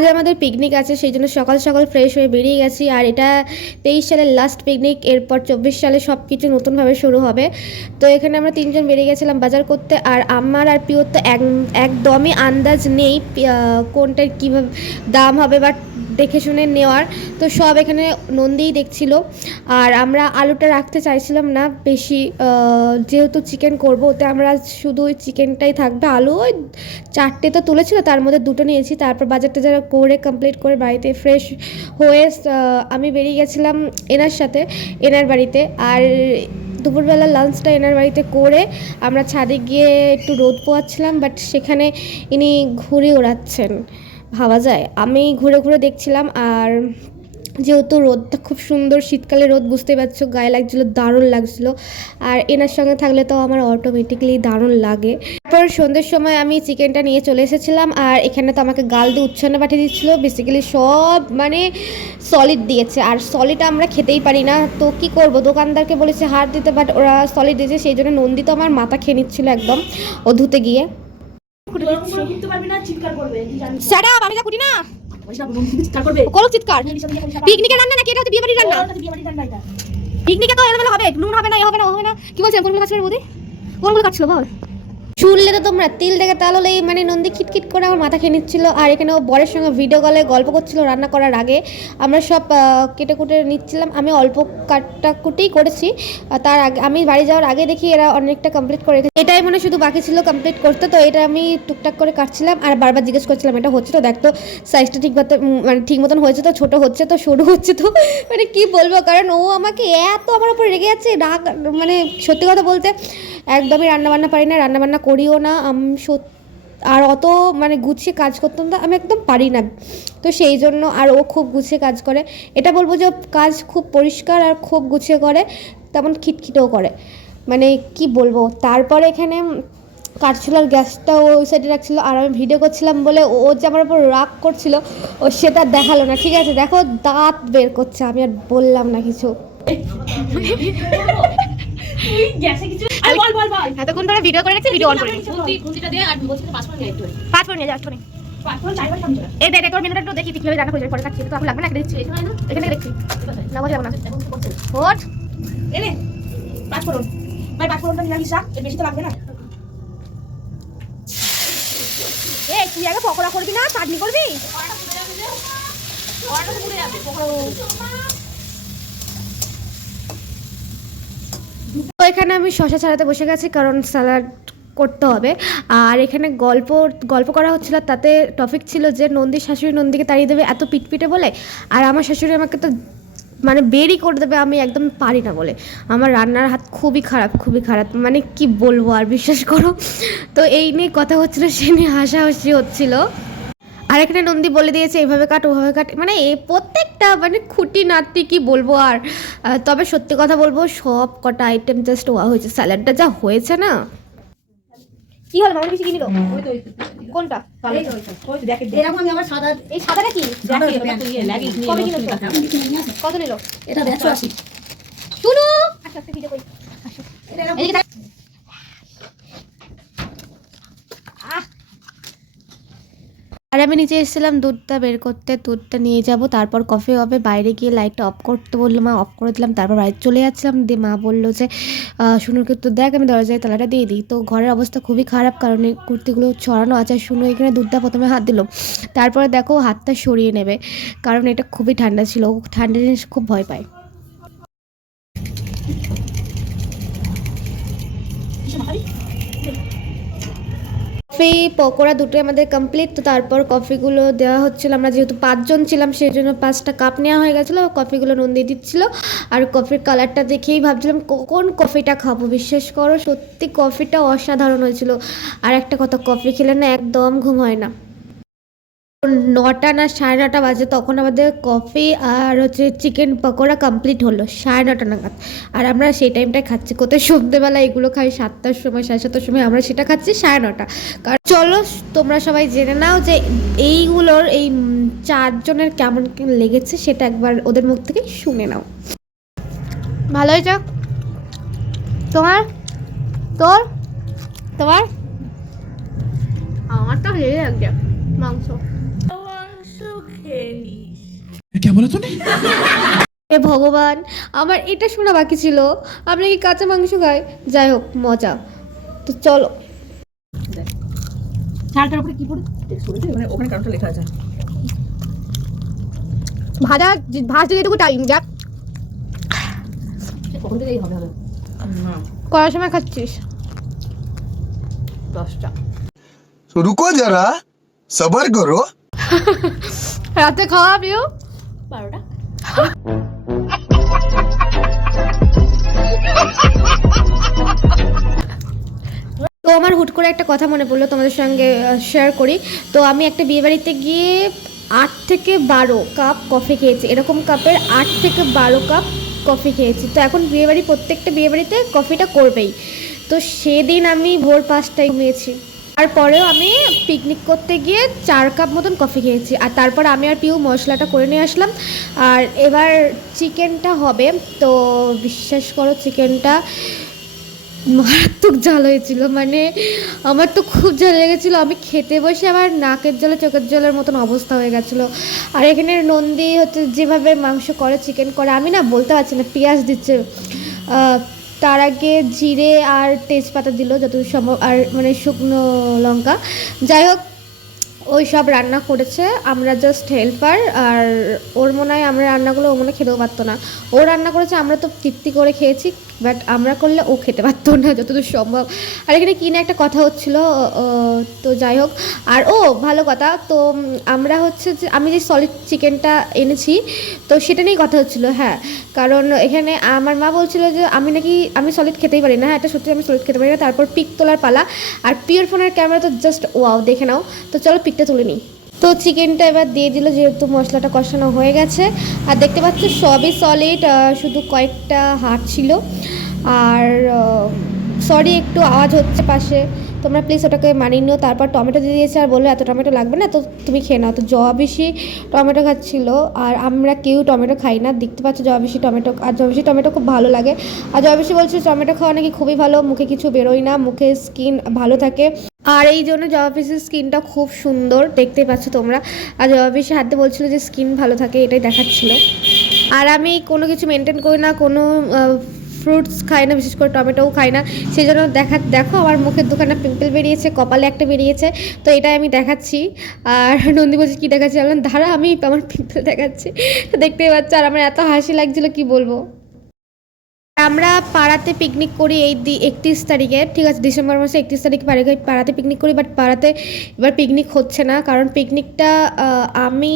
আজ আমাদের পিকনিক আছে, সেই জন্য সকাল সকাল ফ্রেশ হয়ে বেরিয়ে গেছি। আর এটা তেইশ সালের লাস্ট পিকনিক এরপর চব্বিশ সালে সব কিছু নতুনভাবে শুরু হবে। তো এখানে আমরা তিনজন বেরিয়ে গেছিলাম বাজার করতে, আর আমার আর পিওর তো এক, একদমই আন্দাজ নেই কোনটার কীভাবে দাম হবে বা দেখে শুনে নেওয়ার। তো সব এখানে নন্দীই দেখছিল। আর আমরা আলুটা রাখতে চাইছিলাম না, বেশি যেহেতু চিকেন করব, ওতে আমরা শুধু ওই চিকেনটাই থাকবে। আলু ওই চারটে তো তুলেছিল, তার মধ্যে দুটো নিয়েছি। তারপর বাজারটা যারা করে কমপ্লিট করে বাড়িতে ফ্রেশ হয়ে আমি বেরিয়ে গেছিলাম এনার সাথে, এনার বাড়িতে। আর দুপুরবেলা লাঞ্চটা এনার বাড়িতে করে আমরা ছাদে গিয়ে একটু রোদ পোয়াচ্ছিলাম বাট সেখানে ইনি ঘুরে ওড়াচ্ছেন। ভাবা যায়। আমি ঘুরে ঘুরে দেখছিলাম আর যেহেতু রোদটা খুব সুন্দর, শীতকালে রোদ বুঝতে পারছ, গায়ে লাগছিল, দারুণ লাগছিল। আর এনার সঙ্গে থাকলে তো আমার অটোমেটিকলি দারুণ লাগে। তারপর সন্ধ্যের সময় আমি চিকেনটা নিয়ে চলে এসেছিলাম আর এখানে তো আমাকে গাল দিয়ে উচ্ছন্ন পাঠিয়ে দিচ্ছিল। বেসিক্যালি সব মানে সলিড দিয়েছে আর সলিড আমরা খেতেই পারি না। তো কি করব? দোকানদারকে বলেছে হার দিতে বাট ওরা সলিড দিয়েছে, সেই জন্য নন্দিত আমার মাথা খেয়ে নিচ্ছিল একদম ও ধুতে গিয়ে। করবে, আমি যা কুটি না। চিৎকার করবে। পিকনিকের রান্না নাকি? এটা হচ্ছে বিয়ে বাড়ির রান্না। পিকনিকে তো এলোমেলো হবে নুন হবে না এ হবে না হবে না। কি বলছেন কোনগুলো কাটছিল বৌদি? কোনগুলো কাটছিল বল শুনলে তো তোমরা, তিল দেখে তাল হলে এই মানে নন্দী খিটখিট করে আমার মাথা খেয়ে নিচ্ছিল। আর এখানে ও বরের সঙ্গে ভিডিও কলে গল্প করছিল রান্না করার আগে। আমরা সব কেটে কুটে নিচ্ছিলাম। আমি অল্প কাটাকুটেই করেছি। তার আগে, আমি বাড়ি যাওয়ার আগে দেখি এরা অনেকটা কমপ্লিট করে। এটাই মানে শুধু বাকি ছিল কমপ্লিট করতে, তো এটা আমি টুকটাক করে কাটছিলাম। আর বারবার জিজ্ঞেস করছিলাম, এটা হচ্ছে তো? দেখ তো সাইজটা ঠিক মতো মানে ঠিক মতন হয়েছে তো? ছোট হচ্ছে তো? সরু হচ্ছে তো? মানে কি বলব? কারণ ও আমাকে এত আমার উপর রেগে যাচ্ছে, রাগ মানে সত্যি কথা বলতে একদমই রান্নাবান্না পারি না, রান্নাবান্না করিও না, আমি সত্যি আর অত মানে গুছিয়ে কাজ করতাম তো আমি একদম পারি না। তো সেই জন্য আর ও খুব গুছিয়ে কাজ করে। এটা বলব যে কাজ খুব পরিষ্কার আর খুব গুছিয়ে করে, তেমন খিটখিটেও করে। মানে কি বলব, তারপরে এখানে কাটছিল আর গ্যাসটা ওই সাইডে রাখছিল, আর আমি ভিডিও করছিলাম বলে ও যে আমার উপর রাগ করছিল, ও সেটা দেখাল না। ঠিক আছে, দেখো দাঁত বের করছে, আমি আর বললাম না কিছু। গ্যাসে কিছু আরে বল বল বল। এতক্ষণ ধরে ভিডিও করে রাখছি ভিডিও অন করে দে আর দে একটু চাইবার তোর মেনুটা দেখি কীভাবে রান্না করে পরে কাটছি তো এখন লাগবে না এখানে দেখছি। না? বলে না। এনে ভাই নিয়ে এর বেশি তো লাগবে না। এ তুই আগে পকোড়া করবি না চাটনি করবি? তো এখানে আমি শশা ছাড়াতে বসে গেছি, কারণ স্যালাড করতে হবে। আর এখানে গল্প গল্প করা হচ্ছিল, তাতে টপিক ছিল যে নন্দীর শাশুড়ি নন্দীকে তাড়িয়ে দেবে এত পিটপিটে বলে, আর আমার শাশুড়ি আমাকে তো মানে বেরই করে দেবে, আমি একদম পারি না বলে। আমার রান্নার হাত খুবই খারাপ খুবই খারাপ মানে কি বলব আর, বিশ্বাস করো। তো এই নিয়ে কথা হচ্ছিল, সে নিয়ে হাসাহাসি হচ্ছিল। আর এখানে নন্দী বলে দিয়েছে এইভাবে কাট ওভাবে কাট। মানে এ প্রত্যেকটা মানে খুঁটি নাতি কি বলব আর তবে সত্যি কথা বলব সব কটা আইটেম জাস্ট ওয়া হয়েছে। স্যালাডটা যা হয়েছে না। কি হলো মামার কিছু কিনিল কোনটা। এরকম আমি আমার সাদা এই সাদাটা কি? ইয়ে কবে কিনেছো? কত নিল? এটা একশো আশি। শুনো আচ্ছা আচ্ছা ভিডিও করি। এটা এরকম এদিকে দেখ। আহ। আর আমি নিচে এসেছিলাম দুধটা বের করতে, দুধটা নিয়ে যাব, তারপর কফি হবে, বাইরে গিয়ে লাইটটা অফ করতে বলল, মা অফ করে দিলাম, তারপর বাড়ি চলে যাচ্ছিলাম, দিয়ে মা বলল যে শুনুকে তো দেখ, আমি দরজায় তালাটা দিয়ে দিই। তো ঘরের অবস্থা খুবই খারাপ, কারণ এই কুর্তিগুলো ছড়ানো আছে, আর শুনু এখানে দুধটা প্রথমে হাত দিল। তারপরে দেখো, হাতটা সরিয়ে নেবে, কারণ এটা খুবই ঠান্ডা ছিল ঠান্ডা জিনিস খুব ভয় পায়। কফি, পকোড়া দুটোই আমাদের কমপ্লিট তো তারপর কফিগুলো দেওয়া হচ্ছিল। আমরা যেহেতু পাঁচজন ছিলাম সেই জন্য পাঁচটা কাপ নেওয়া হয়ে গেছিল। কফিগুলো নুন দিয়ে দিচ্ছিল। আর কফির কালারটা দেখেই ভাবছিলাম কোন কফিটা খাব? বিশ্বাস করো, সত্যি কফিটা অসাধারণ হয়েছিল। আর একটা কথা, কফি খেলে না একদম ঘুম হয় না। নটা না সাড়ে নটা বাজে তখন আমাদের কফি আর হচ্ছে চিকেন পকোড়া কমপ্লিট হলো, সাড়ে নটা নাগাদ। আর আমরা সেই টাইমটায় খাচ্ছি। কোথায় সন্ধ্যেবেলা এগুলো খাই, সাতটার সময়, সাড়ে সাতটার সময় আমরা সেটা খাচ্ছি সাড়ে নটা। কারণ চলো, তোমরা সবাই জেনে নাও যে এইগুলোর এই চারজনের কেমন লেগেছে সেটা একবার ওদের মুখ থেকে শুনে নাও। ভালো হয়েছে? তোমার? তোর? তোমার? আমার তো হেরে লাগছে মাংস। এ ভগবান আমার এটা শোনা বাকি ছিল। আমরা কি কাঁচা মাংস খাই যাই হোক মজা। তো চলো। চালটার উপরে টাইম যাক কখন সময় খাচ্ছিস। দশটা। রুকো যারা সবার করো। রাতে খাওয়া পিও বারোটা। তো আমার হুট করে একটা কথা মনে পড়ল তোমাদের সঙ্গে শেয়ার করি। তো আমি একটা বিয়েবাড়িতে গিয়ে আট থেকে বারো কাপ কফি খেয়েছি। এরকম কাপের আট থেকে বারো কাপ কফি খেয়েছি। তো এখন বিয়েবাড়ি প্রত্যেকটা বিয়েবাড়িতে কফিটা করবেই। তো সেদিন আমি ভোর পাঁচটায় ঘুমিয়েছি। তারপরেও আমি পিকনিক করতে গিয়ে চার কাপ মতন কফি খেয়েছি। আর তারপর আমি আর পিউ মশলাটা করে নিয়ে আসলাম। আর এবার চিকেনটা হবে। তো বিশ্বাস করো চিকেনটা মারাত্মক ঝাল হয়েছিল। মানে আমার তো খুব ঝাল লেগেছিলো আমি খেতে বসে আমার নাকের জলে, চোখের জলের মতন অবস্থা হয়ে গেছিল। আর এখানে নন্দী হচ্ছে যেভাবে মাংস করে চিকেন করে, আমি না বলতে পারছি না, পেঁয়াজ দিচ্ছে। তার আগে জিরে আর তেজপাতা দিল যত সম্ভব, আর মানে শুকনো লঙ্কা। যাই হোক, ওই সব রান্না করেছে। আমরা জাস্ট হেল্পার আর ওর মনে হয় আমরা রান্নাগুলো ও মনে খেতেও পারতো না। ও রান্না করেছে, আমরা তো তৃপ্তি করে খেয়েছি। বাট আমরা করলে ও খেতে পারতো না, যতদূর সম্ভব। আর এখানে কিনে একটা কথা হচ্ছিল তো যাই হোক। আর ও, ভালো কথা, তো আমরা হচ্ছে যে, আমি যে সলিড চিকেনটা এনেছি, তো সেটা নিয়েই কথা হচ্ছিল হ্যাঁ। কারণ এখানে আমার মা বলছিল যে, আমি নাকি, আমি সলিড খেতেই পারি না হ্যাঁ এটা সত্যি আমি সলিড খেতে পারি না। তারপর পিক তোলার পালা, আর পিওর ফোনের ক্যামেরা তো জাস্ট ওয়াও দেখে নাও। তো চলো পিকটা তুলে নিই। তো চিকেনটা এবার দিয়ে দিল, যেহেতু মশলাটা কষানো হয়ে গেছে। আর দেখতে পাচ্ছি, সবই সলিড শুধু কয়েকটা হাট ছিল। আর সরি একটু আওয়াজ হচ্ছে পাশে। তোমরা প্লিজ ওটাকে মানিয়ে নিও। তারপর টমেটো দিয়ে দিয়েছে, আর বলল, এত টমেটো লাগবে না, তো তুমি খেয়ে নাও। তো জবা বেশি টমেটো খাচ্ছিল। আর আমরা কেউ টমেটো খাই না। দেখতে পাচ্ছ জবা বেশি টমেটো, আর জবা বেশি টমেটো খুব ভালো লাগে। আর জবা বেশি বলছে, টমেটো খাওয়া নাকি খুবই ভালো। মুখে কিছু বেরোয় না। মুখে স্কিন ভালো থাকে। আর এই জন্য জবা পিসের স্কিনটা খুব সুন্দর, দেখতেই পাচ্ছ তোমরা। আর জবা পিসি হাতে বলছিল যে স্কিন ভালো থাকে, এটাই দেখাচ্ছিল। আর আমি কোনো কিছু মেনটেন করি না, কোনো ফ্রুটস খাই না, বিশেষ করে টমেটোও খাই না। সেই জন্য দেখা, দেখো আমার মুখের দোকানে পিম্পল বেরিয়েছে, কপালে একটা বেরিয়েছে, তো এটাই আমি দেখাচ্ছি। আর নন্দী বলছে, কী দেখাচ্ছি? আমি দাঁড়া, আমি আমার পিম্পল দেখাচ্ছি। তো দেখতেই পাচ্ছ, আর আমার এত হাসি লাগছিল, কি বলব? আমরা পাড়াতে পিকনিক করি এই দি, একত্রিশ তারিখে, ঠিক আছে, ডিসেম্বর মাসে একত্রিশ তারিখে পাড়াতে পাড়াতে পিকনিক করি বাট পাড়াতে এবার পিকনিক হচ্ছে না, কারণ পিকনিকটা আমি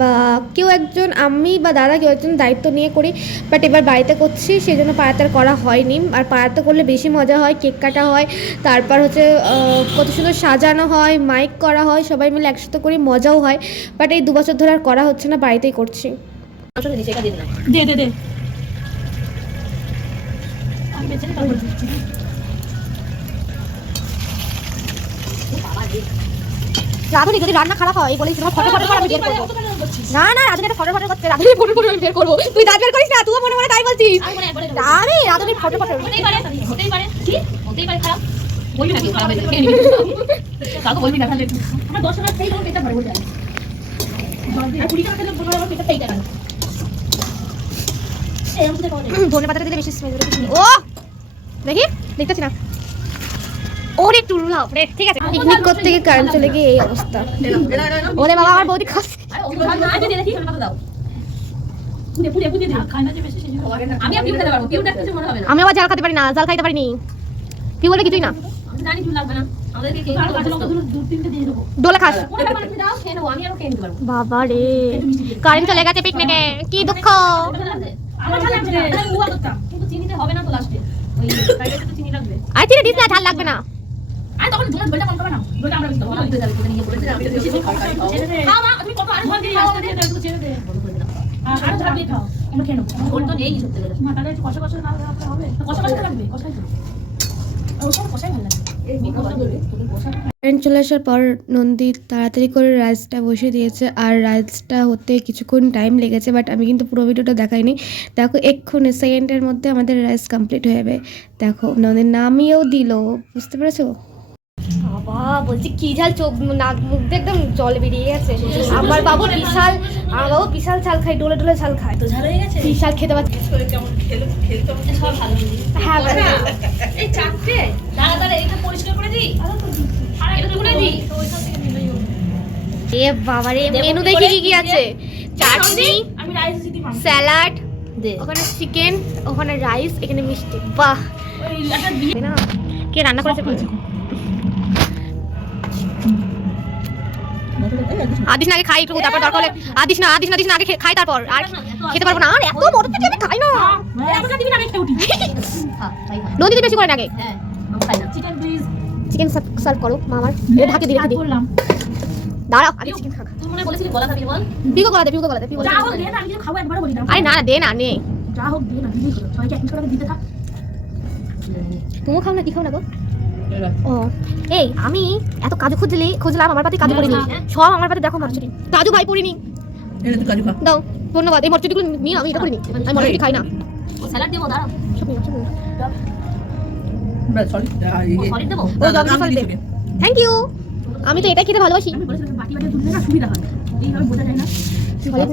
বা কেউ একজন, আমি বা দাদা কেউ একজন দায়িত্ব নিয়ে করি বাট এবার বাড়িতে করছি সেই জন্য পাড়াতে আর করা হয়নি, আর পাড়াতে করলে বেশি মজা হয়, কেক কাটা হয়, তারপর হচ্ছে কত সুন্দর সাজানো হয় মাইক করা হয়, সবাই মিলে একসাথে করি, মজাও হয় বাট এই দু বছর ধরে আর করা হচ্ছে না, বাড়িতেই করছি। দে দে দে। রাধুনি, যদি রান্না খারাপ হয় বলে তোমার ফটো ফটো আমি বের করব। না না, রাধুনি একটা ফটো ফটো করতে রাধুনি ফটো ফটো বের করব। তুই দাঁত বের করিস না তুই মনে মনে তাই বলছিস আমি রাধুনি ফটো ফটো। হতেই পারে হতেই পারে কি হতেই পারে খারাপ ধনে বেশি ও দেখি? দেখতেছি না। ওরে টুরু রে ঠিক আছে। পিকনিক করতে গিয়ে কারেন্ট চলে গিয়ে এই অবস্থা। ওরে বাবা আমার বৌদি খাস আমি আর পিউ খেতে পারব পিউ দেখতে মনে হবে না আমি আবার জাল খেতে পারি না জাল খাইতে পারিনি। কি বলে কিছুই না। বাবা রে। কারেন্ট চলে গেছে পিকনিকে কি দুঃখ। আমার ভালো লাগছে না। আমি উয়া করতাম। কিন্তু চিনিতে হবে না তো লাস্টে আর চিনি দিস না ঝাল লাগবে না। আর তখন তোমার বলটা কম করবে না? বলটা আমরা বেশি তখন আমি তুমি বলেছিলাম আমি তো বেশি খাও মা তুমি কত আর ভাত দিয়ে আস্তে দিয়ে একটু ছেড়ে দে। আর আরও ভাত দিয়ে খাও। আমরা খেয়ে নেব। ওর তো নেই সত্যি কথা। মা তাহলে কষা কষা না হবে। তো কষা কষা লাগবে কষাই তো। ও সব কষাই ভালো লাগে। কারেন্ট চলে আসার পর নন্দী তাড়াতাড়ি করে রাইসটা বসিয়ে দিয়েছে। আর রাইসটা হতে কিছুক্ষণ টাইম লেগেছে বাট আমি কিন্তু পুরো ভিডিওটা দেখাইনি। দেখো, এক্ষুনি সেকেন্ডের মধ্যে আমাদের রাইস কমপ্লিট হয়ে যাবে। দেখো, নন্দী নামিয়েও দিল, বুঝতে পেরেছ? বাবা বলছি কি ঝাল চোখ নাক মুখ দিয়ে একদম জল বেরিয়ে গেছে। আমার বাবু বিশাল আমার বাবু বিশাল ঝাল খায় ডোলে ডোলে ঝাল খায়। তো ঝাল হয়ে গেছে? বিশাল খেতে পারছে সব ভালো হ্যাঁ ভালো। এই চারটে। দাঁড়া দাঁড়া এটা পরিষ্কার করে দিই? আর এটা করে দিই? এ বাবা রে মেনু দেখি? কি কি আছে? চাটনি স্যালাড দে। ওখানে চিকেন ওখানে রাইস এখানে মিষ্টি। বাহ। কে রান্না করেছে আদিস না আগে খাই একটু তারপর দরকার হলে আদিস না আদিস না আদিস না আগে খাই তারপর। আর খেতে পারব না। আর এত বড় থেকে আমি খাই না। নদীতে বেশি করে আগে চিকেন প্লিজ চিকেন সার্ভ করো মা আমার। এটা ঢাকে দিয়ে রেখে দিই দাঁড়াও আগে চিকেন খা তুই মনে বলেছিলি গলা খাবি বল পিকো কলা দে পিকো কলা দে পিকো যা হোক দে না আমি খাব একবার বলি দাও আরে না না দে না নে। যা হোক দে না দিবি সবাইকে এক করে দিতে থাক। তুমিও খাও না কি খাও না গো? ও এই আমি এত কাজু খুঁজলি খুঁজলাম আমার পাতে কাজু করিনি সব আমার পাতে দেখো মরচুরি কাজু ভাই পড়িনি। দাও ধন্যবাদ। এই মরচুরিগুলো নিয়ে আমি এটা করিনি। আমি মরচুরি খাই না। স্যালাড দেবো দাঁড়া সব নিও, সব নিও। সলিড দেবো? ও জল সল দে থ্যাংক ইউ আমি তো এটা খেতে ভালোবাসি।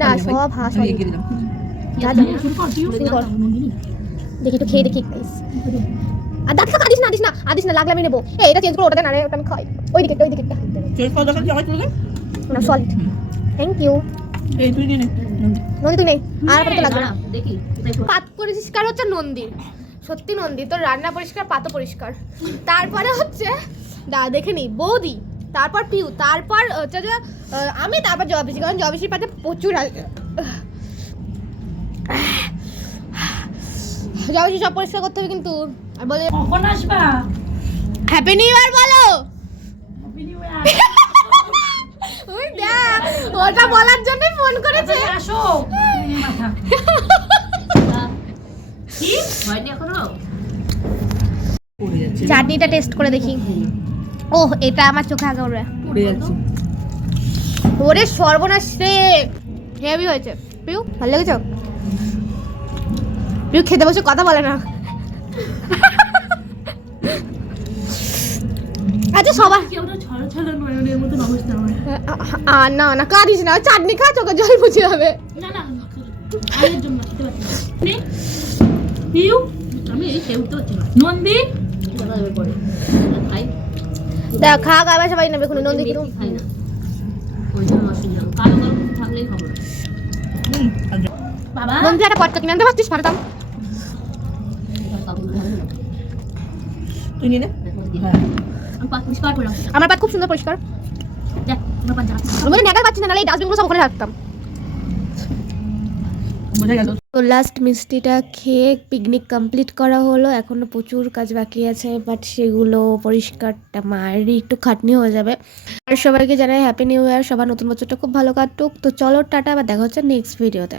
না হয়। সব দেখি একটু খেয়ে দেখি। আর দাঁত আদিস না আদিস না আদিস না লাগলে আমি নেব। এই এটা চেঞ্জ করে ওটা দেন আরে ওটা আমি খাই ওই দিকে ওই দিকে না সলিড থ্যাংক ইউ নন্দী তুই নেই। আর আপাতত লাগবে না। দেখি পাত পরিষ্কার হচ্ছে নন্দীর। সত্যি নন্দী তোর রান্না পরিষ্কার পাতও পরিষ্কার। তারপরে হচ্ছে দা দেখে নি বৌদি তারপর পিউ তারপর হচ্ছে যে আমি তারপর জবিসি কারণ জবিসির পাতে প্রচুর আছে জবিসি সব পরিষ্কার করতে হবে কিন্তু। আর বলে কখন আসবা? হ্যাপি নিউ ইয়ার বলো। Happy New Year। ওই দেখ ওটা বলার জন্যই ফোন করেছে। আসো। কি? হয়নি এখনও? চাটনিটা টেস্ট করে দেখি। ওহ এটা আমার চোখে আগে উঠবে ওরে সর্বনাশ রে। হেভি হয়েছে। পিউ ভালো লেগেছে? পিউ খেতে বসে কথা বলে না। আচ্ছা সবার কেউ তো ছড়া ছড়া নয়নের মতন অবস্থা আমার? আ, না না কাঁদিস না চাটনি খা চোখে জল মুছে হবে দেখ খা গাবে সবাই নেবে কোনো নন্দী কিন্তু। নন্দী একটা পটকা কিনে আনতে পারছিস পারতাম এবার কাপড় ধরে না তুই নিয়ে নে আমার পাত খুব সুন্দর পরিষ্কার। দেখ আমার পাত জ্বালাচ্ছে আমি বলে পাচ্ছি না নাহলে এই ডাস্টবিনগুলো সব ওখানে রাখতাম। তো লাস্ট মিষ্টিটা খেয়ে পিকনিক কমপ্লিট করা হলো। এখনও প্রচুর কাজ বাকি আছে বাট সেগুলো পরিষ্কারটা মায়েরই একটু খাটনি হয়ে যাবে। আর সবাইকে জানাই হ্যাপি নিউ ইয়ার সবার নতুন বছরটা খুব ভালো কাটুক। তো চলো টাটা আবার দেখা হচ্ছে নেক্সট ভিডিওতে